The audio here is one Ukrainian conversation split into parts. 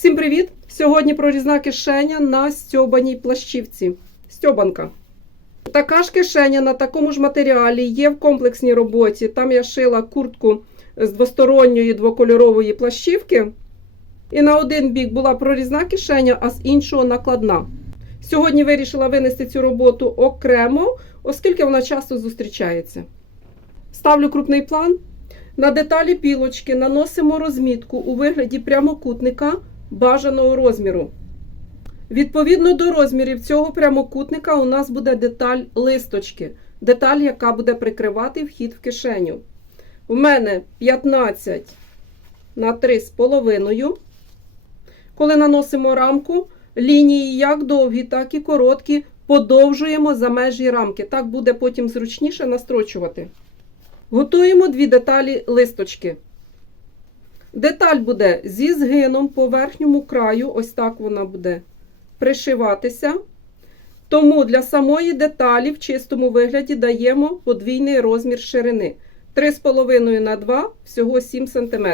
Всім привіт! Сьогодні прорізна кишеня на стьобаній плащівці. Стьобанка. Така ж кишеня на такому ж матеріалі є в комплексній роботі. Там я шила куртку з двосторонньої двокольорової плащівки. І на один бік була прорізна кишеня, а з іншого накладна. Сьогодні вирішила винести цю роботу окремо, оскільки вона часто зустрічається. Ставлю крупний план. На деталі пілочки наносимо розмітку у вигляді прямокутника бажаного розміру. Відповідно до розмірів цього прямокутника у нас буде деталь листочки, деталь, яка буде прикривати вхід в кишеню. У мене 15 на 3,5. Коли наносимо рамку, лінії як довгі, так і короткі, подовжуємо за межі рамки. Так буде потім зручніше настрочувати. Готуємо дві деталі листочки. Деталь буде зі згином по верхньому краю, ось так вона буде пришиватися. Тому для самої деталі в чистому вигляді даємо подвійний розмір ширини 3,5 на 2, всього 7 см.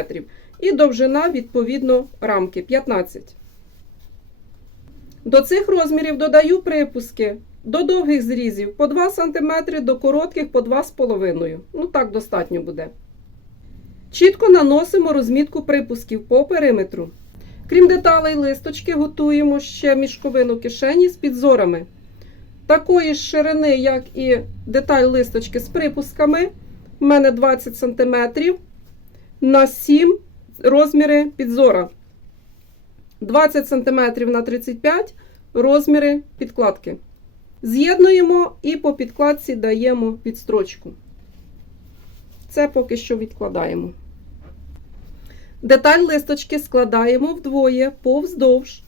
І довжина, відповідно, рамки 15 До цих розмірів додаю припуски до довгих зрізів по 2 см, до коротких по 2,5 Ну так достатньо буде. Чітко наносимо розмітку припусків по периметру. Крім деталей листочки, готуємо ще мішковину кишені з підзорами. Такої ж ширини, як і деталь листочки з припусками. У мене 20 см на 7 розміри підзора. 20 см на 35 розміри підкладки. З'єднуємо і по підкладці даємо підстрочку. Це поки що відкладаємо. Деталь листочки складаємо вдвоє повздовж.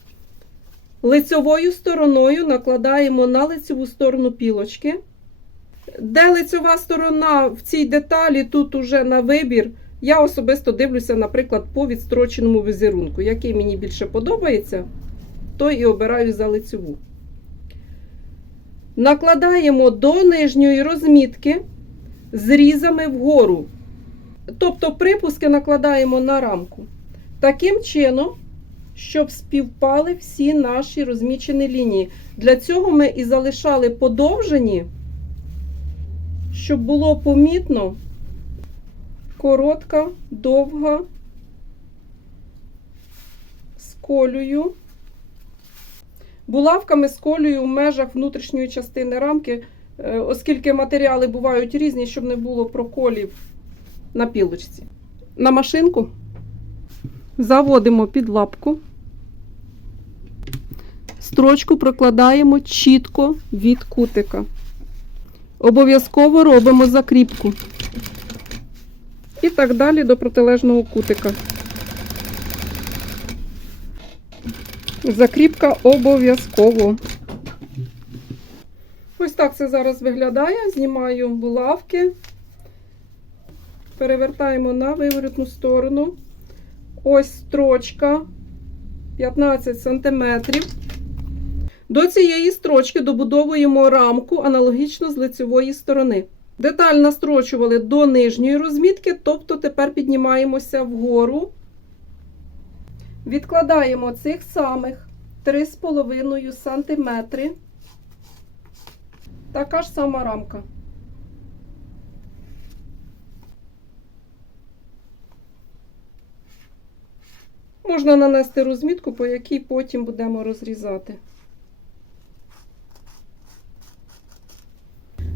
Лицьовою стороною накладаємо на лицьову сторону пілочки. Де лицьова сторона в цій деталі, тут уже на вибір. Я особисто дивлюся, наприклад, по відстроченому візерунку. Який мені більше подобається, той і обираю за лицьову. Накладаємо до нижньої розмітки зрізами вгору. Тобто припуски накладаємо на рамку. Таким чином, щоб співпали всі наші розмічені лінії. Для цього ми і залишали подовжені, щоб було помітно коротка, довга, з колею. Булавками з колею в межах внутрішньої частини рамки, оскільки матеріали бувають різні, щоб не було проколів на пілочці. На машинку заводимо під лапку, строчку прокладаємо чітко від кутика. Обов'язково робимо закріпку. І так далі до протилежного кутика. Закріпка обов'язково. Ось так це зараз виглядає. Знімаю булавки, перевертаємо на виворотну сторону. Ось строчка 15 см. До цієї строчки добудовуємо рамку аналогічно з лицевої сторони. Деталь настрочували до нижньої розмітки, тобто тепер піднімаємося вгору. Відкладаємо цих самих 3,5 см. Така ж сама рамка. Можна нанести розмітку, по якій потім будемо розрізати.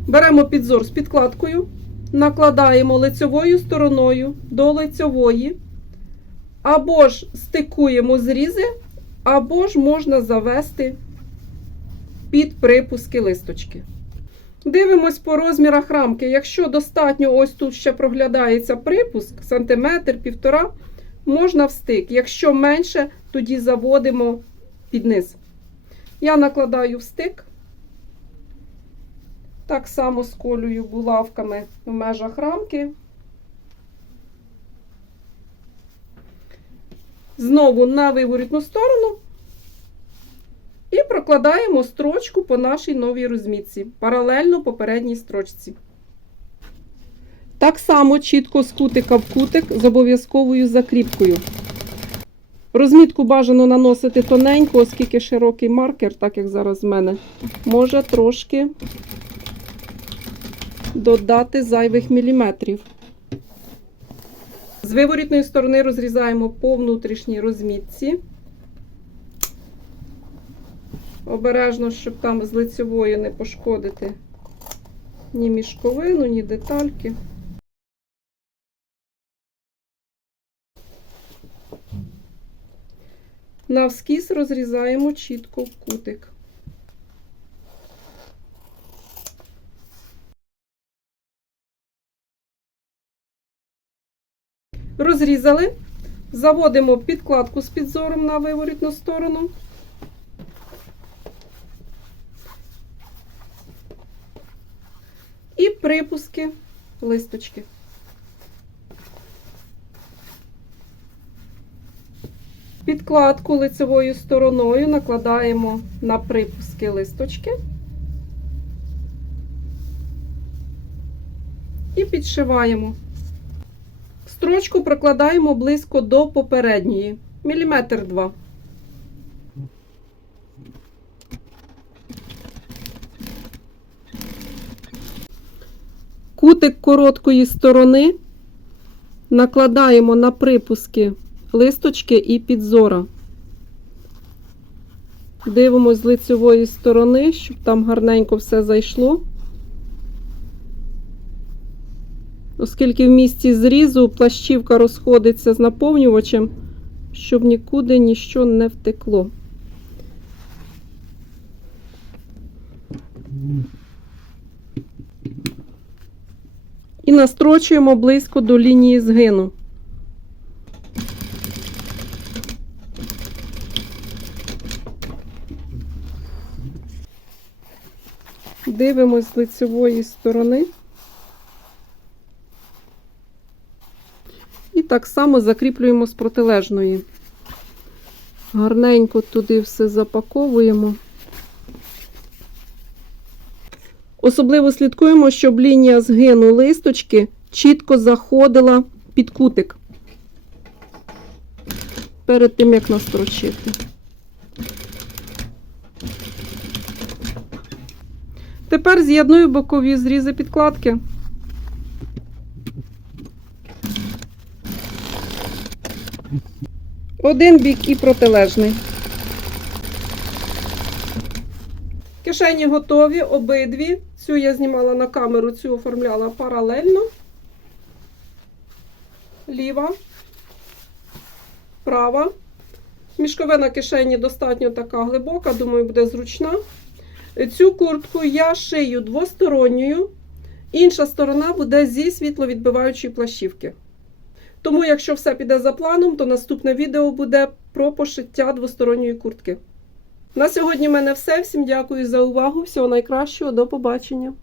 Беремо підзор з підкладкою, накладаємо лицьовою стороною до лицьової, або ж стикуємо зрізи, або ж можна завести під припуски листочки. Дивимось по розмірах рамки. Якщо достатньо, ось тут ще проглядається припуск, сантиметр, півтора, можна в стик. Якщо менше, тоді заводимо під низ. Я накладаю в стик. Так само сколюю булавками в межах рамки. Знову на виворітну сторону. Прокладаємо строчку по нашій новій розмітці, паралельно попередній строчці. Так само чітко з кутика в кутик з обов'язковою закріпкою. Розмітку бажано наносити тоненько, оскільки широкий маркер, так як зараз в мене, може трошки додати зайвих міліметрів. З виворітної сторони розрізаємо по внутрішній розмітці. Обережно, щоб там з лицевої не пошкодити ні мішковину, ні детальки. Навскіз розрізаємо чітко кутик. Розрізали, заводимо підкладку з підзором на виворітну сторону. І припуски листочки. Підкладку лицевою стороною накладаємо на припуски листочки і підшиваємо. Строчку прокладаємо близько до попередньої, міліметр два. Кутик короткої сторони накладаємо на припуски листочки і підзора. Дивимось з лицевої сторони, щоб там гарненько все зайшло. Оскільки в місці зрізу плащівка розходиться з наповнювачем, щоб нікуди ніщо не втекло. І настрочуємо близько до лінії згину. Дивимось з лицевої сторони. І так само закріплюємо з протилежної. Гарненько туди все запаковуємо. Особливо слідкуємо, щоб лінія згину листочки чітко заходила під кутик. Перед тим, як настрочити. Тепер з'єдную бокові зрізи підкладки. Один бік і протилежний. Кишені готові, обидві. Цю я знімала на камеру, цю оформляла паралельно. Ліва, права. Мішковина кишені достатньо така глибока, думаю, буде зручна. Цю куртку я шию двосторонньою, інша сторона буде зі світловідбиваючої плащівки. Тому, якщо все піде за планом, то наступне відео буде про пошиття двосторонньої куртки. На сьогодні в мене все. Всім дякую за увагу. Всього найкращого. До побачення.